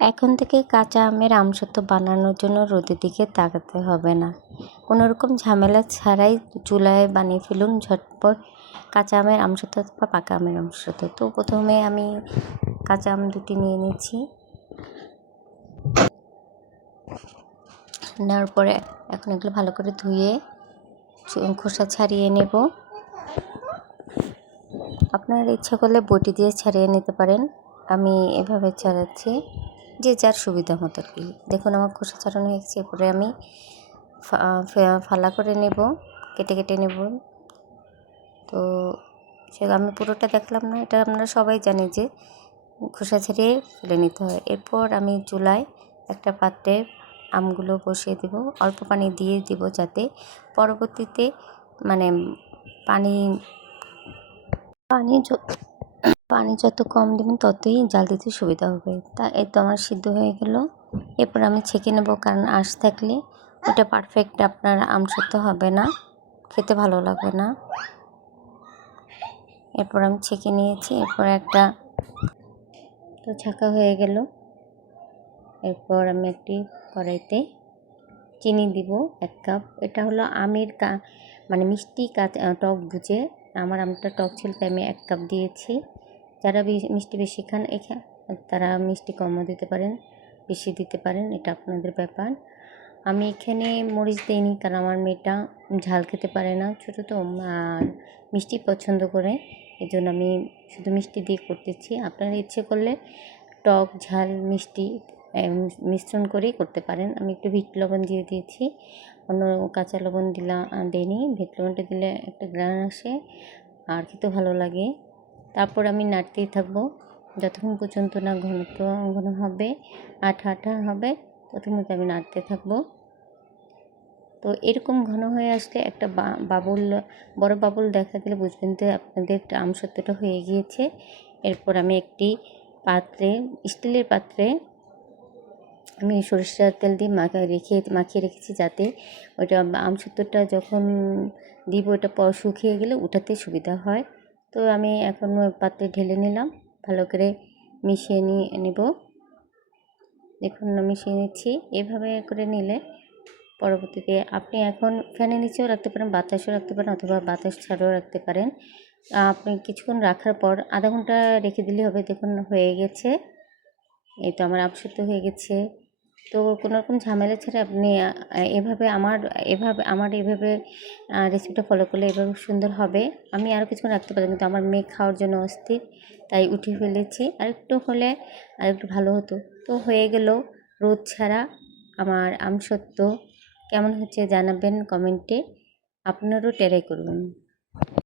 এখন থেকে কাঁচা আমের আমসত্ত্ব বানানোর জন্য রোদের দিকে তাকাতে হবে না। কোনোরকম ঝামেলা ছাড়াই চুলায় বানিয়ে ফেলুন ঝটপট কাঁচা আমের আমসত্ত্ব বা পাকা আমের আমসত্ত্ব। তো প্রথমে আমি কাঁচা আম দুটি নিয়ে নিচ্ছি। নেওয়ার পরে এখন এগুলো ভালো করে ধুয়ে খোসা ছাড়িয়ে নেব। আপনারা ইচ্ছা করলে বটি দিয়ে ছাড়িয়ে নিতে পারেন। আমি এভাবে ছাড়াচ্ছি, যে যার সুবিধা মতো আর কি। দেখুন আমার খোসা ছাড়ানো হয়ে গেছে। এরপরে আমি ফালা করে নেব, কেটে কেটে নেব। তো সে আমি পুরোটা দেখলাম না, এটা আপনারা সবাই জানে যে খোসা ছাড়িয়ে ফেলে নিতে হয়। এরপর আমি চুলায় একটা পাত্রে আমগুলো বসিয়ে দেব, অল্প পানি দিয়ে দেব যাতে পরবর্তীতে মানে পানি যত কম দেবেন ততই জাল দিতে সুবিধা হবে। তা এই তো আমার সিদ্ধ হয়ে গেল। এরপর আমি ছেঁকে নেব, কারণ আঁশ থাকলে ওটা পারফেক্ট আপনার আমসত্ত্ব হবে না, খেতে ভালো লাগবে না। এরপর আমি ছেঁকে নিয়েছি। এরপর একটা তো ছাঁকা হয়ে গেল। এরপর আমি একটি কড়াইতে চিনি দিব 1 কাপ। এটা হলো আমের মানে মিষ্টি টক বুঝে, আমার আমটা টক ছিল তাই আমি 1 কাপ দিয়েছি। যারা মিষ্টি বেশি খান তারা মিষ্টি কমও দিতে পারেন, বেশি দিতে পারেন, এটা আপনাদের ব্যাপার। আমি এখানে মরিচ দিইনি, কারণ আমার মেয়েটা ঝাল খেতে পারে না, ছোটো তো, আর মিষ্টি পছন্দ করে, এই জন্য আমি শুধু মিষ্টি দিয়ে করতেছি। আপনারা ইচ্ছে করলে টক ঝাল মিষ্টি মিশ্রণ করেই করতে পারেন। আমি একটু বিট লবণ দিয়ে দিয়েছি, অন্য কাঁচা লবণ দিইনি। বিট লবণটা দিলে একটা গ্রান আসে আর খেতে ভালো লাগে। তারপর আমি নাড়তেই থাকবো যতক্ষণ পর্যন্ত না ঘন হবে, আঠা আঠা হবে, ততক্ষণ আমি নাড়তে থাকবো। তো এরকম ঘন হয়ে আসলে একটা বড় বাবুল দেখা দিলে বুঝবেন যে আপনাদের আমসত্ত্বটা হয়ে গিয়েছে। এরপর আমি একটি স্টিলের পাত্রে আমি সরিষার তেল দিয়ে মাখিয়ে রেখেছি, যাতে ওইটা আমসত্ত্বটা যখন দিব ওটা শুকিয়ে গেলে উঠাতে সুবিধা হয়। তো আমি এখন পাত্রে ঢেলে নিলাম, ভালো করে মিশিয়ে নেব। দেখুন মিশিয়ে নিচ্ছি। এভাবে করে নিলে পরবর্তীতে আপনি এখন ফ্যানের নিচেও রাখতে পারেন, বাতাসও রাখতে পারেন, অথবা বাতাস ছাড়াও রাখতে পারেন। আপনি কিছুক্ষণ রাখার পর আধা ঘন্টা রেখে দিলে হবে। দেখুন হয়ে গেছে, এই তো আমার আমসত্ত্ব হয়ে গেছে। তো কোনোরকম ঝামেলা ছাড়া আপনি এভাবে রেসিপিটা ফলো করলে এভাবে সুন্দর হবে। আমি আরও কিছুক্ষণ রাখতে পারি, কিন্তু আমার মেয়ে খাওয়ার জন্য অস্থির, তাই উঠিয়ে ফেলেছি। আরেকটু হলে আরেকটু ভালো হতো। তো হয়ে গেল রোদ ছাড়া আমার আমসত্ত্ব। কেমন হচ্ছে জানাবেন কমেন্টে, আপনারাও ট্রাই করবেন।